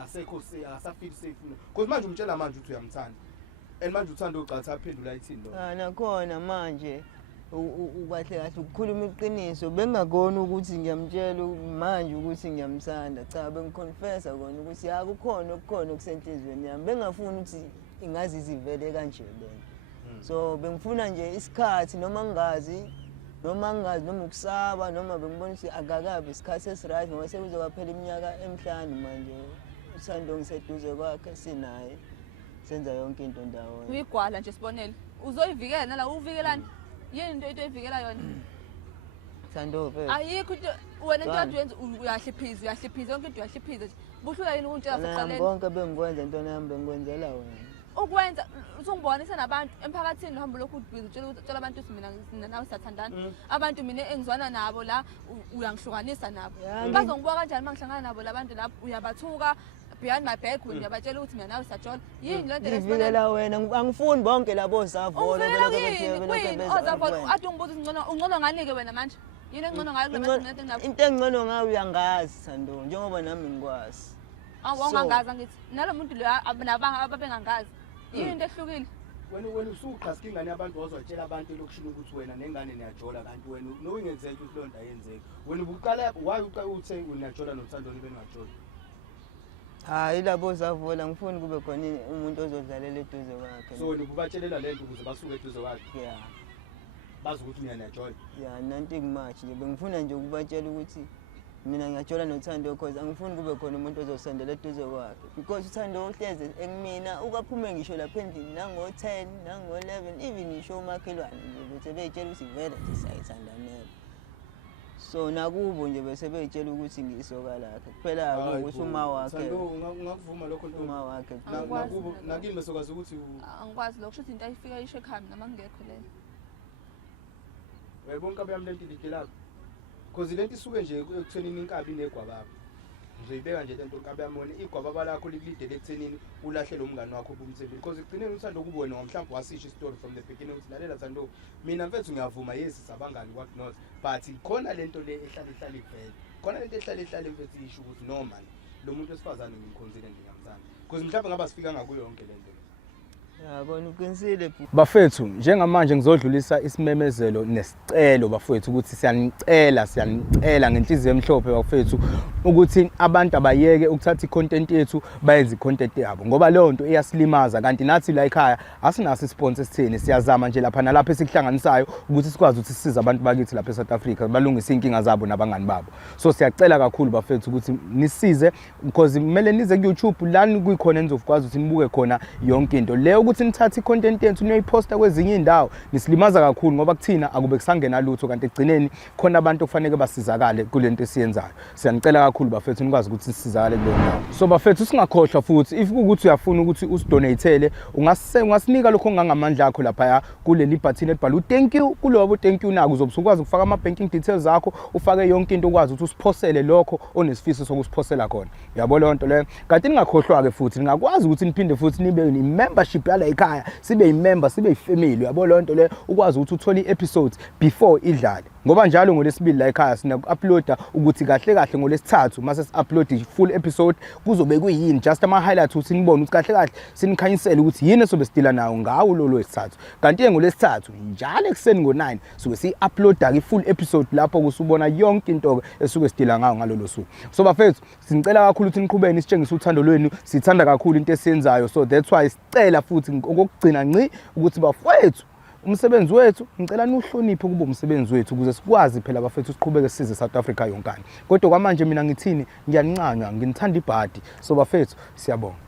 akasekho akasafeel safe because manje umtshela manje ukuthi uyamthanda and manje uthanda uqatha aphendula ithini lo nakhona manje ukahle kahle ukukhuluma iqiniso bengakona ukuthi ngiyamtshela manje ukuthi ngiyamthanda cha bengiconfessa kona ukuthi akukhona okukhona okusenhlizweni yami bengafuni ukuthi ingazi izivele kanje lena so bengifuna nje isikhathi noma ngingazi noma ukusaba noma bengibona ukuthi akakabi isikhathi esiright ngoba sekuzokaphela iminyaka emihlanu manje uthando ngiseduze kwakhe sinaye senza yonke into ndawonye uyigwala nje sibonele uzoyivikela nala uvikelani yini into eyivikela yona Thando phela ayikho into wena into yayenza uyahliphiza yonke into uyahliphiza nje buhlula yini ukuntshela saqaleni bonke bengikwenza into nami bengikwenzela wena ukwenza usungibonisa nabantu emphakathini nohambo lokhu utshela abantu ukuthi mina nawe siyathandana abantu mina engizwana nabo la uyangihlukanisa nabo bazongibuka kanjani mangihlangana nabo labantu lapho uyabathuka behind my back uyabatshela ukuthi mina nawe siyajola yini le nto lesibonela wena angifuni bonke labo zavolo athi ungibuza ungcono ngani ke wena manje yini engcono ngayo into engcono ngayo uyangazi Thando njengoba nami ngikwazi awangangaza ngithi nalomuntu lo nabanga ababengangazi yini into ehlukile wena usuqhaska ingane yabantu ozotshela abantu lokushini ukuthi wena nengane niyajola kanti wena nowingenzeki ukuthi lonto ayenzeki wena ubuqala why uthe unajola nothando nibe ngajola hayi labo zavula ngifuni kube khona umuntu ozodlalela eduze kwakhe so wena ubatshelela lento ukuze basuke eduze kwakhe yeah bazi ukuthi uyanajola yeah nothing much nje bengifuna nje ukubatshela ukuthi mina ngiyajola nothando because angifuni kube khona umuntu ozosondela eduze kwakhe because uthando ohleze engimina ukaphume ngisho lapha endlini nango 10 nango 11 even ngisho umakhelwane nje bese beyitshela ukuthi vele nje sayithandanela so nakubo nje bese beyitshela ukuthi ngisoka lakhe kuphela ukuthi uma wakhe ungakuvuma lokho nto uma wakhe nakubo nakini besokazi ukuthi angikwazi lokho ukuthi into ayifika isho ekhaya nama ngekho lena wayibonke abami lento lidilapha because lento isuke nje ekuthenini inkabi negwababa ngizoyibeka nje lento inkabi yamona igwababa lakho likulidele ekuthenini ulahlele umngane wakho obumthembile because ekugcineni uthando kubona ngomhlawumbe wasisha story from the beginning ukuthi lalela Thando mina mfethu ngiyavuma yes sabangani what not but khona lento le ehlala ivele khona lento ehlala mfethu isho ukuthi normal lo muntu wesifazane ngimkhonzile ngiyamthanda because mhlawumbe ngaba sifika ngakuyo yonke lento yabona uqinisile bafethu njengamanje ngizodlulisa isimemezelo nesicelo bafethu ukuthi siyanicela ngenhliziyo emhlophe bafethu ukuthi abantu abayeke ukuthatha icontent yethu bayenze icontent yabo ngoba leyo nto iyasilimaza kanti nathi la ekhaya asinaso isponsor sithini siyazama nje lapha nalapha esikuhlanganisayo ukuthi sikwazi ukuthi sisize abantu bakithi lapha eSouth Africa balungise inkinga zabo nabangani babo so siyacela kakhulu bafethu ukuthi nisize because kumele nize ku YouTube lani kuyikhona nizokwazi ukuthi nibuke khona yonke into leyo ukuthi nithatha icontent yethu niyoyiposta kwezinye indawo nisilimaza kakhulu ngoba kuthina akube kusangena lutho kanti egcineni khona abantu okufanele basizakale kulento esiyenzayo siyanicela kakhulu bafethu nikwazi ukuthi sisizakale kulo ndawo so bafethu singakhohlwa futhi if ukuthi uyafuna ukuthi usidonatele ungasinika lokho ongangamandla akho lapha kuleli button elibhalwe thank you kulobo thank you naku uzobusukwazi ukufaka ama banking details zakho ufake yonke into ukwazi ukuthi usiphosele lokho onesifiso sokusiphosela khona yabo le nto le kanti ningakhohlwa ke futhi ningakwazi ukuthi niphinde futhi nibe ni membership yala ekhaya sibe yimember sibe yifamily yabo le nto le ukwazi ukuthi uthole episodes before idlale ngoba njalo ngolesibili la ekhaya sina uploada ukuthi kahle ngolesithathu mase si-upload full episode kuzobe kuyini just ama highlights ukuthi nibone ukuthi kahle sinikhanyisele ukuthi yini esobe sidila nawo ngawo lo wesithathu kanti ngolesithathu njalo ekseni ngo9 suke si-uploada ke full episode lapho kusubona yonke into esuke sidila ngawo ngalolo suku so bafethu sinicela kakhulu ukuthi niqhubeni isitshengisa uthando lwenu sithanda kakhulu into esiyenzayo so that's why sicela futhi okugcina nci ukuthi bafethu umsebenzi wethu ngicela nihloniphe kubo umsebenzi wethu ukuze sikwazi phela bafethu siqhubeke size South Africa yonkana kodwa kwamanje mina ngithini ngiyanincanywa nginithanda ibhadi so bafethu siyabonga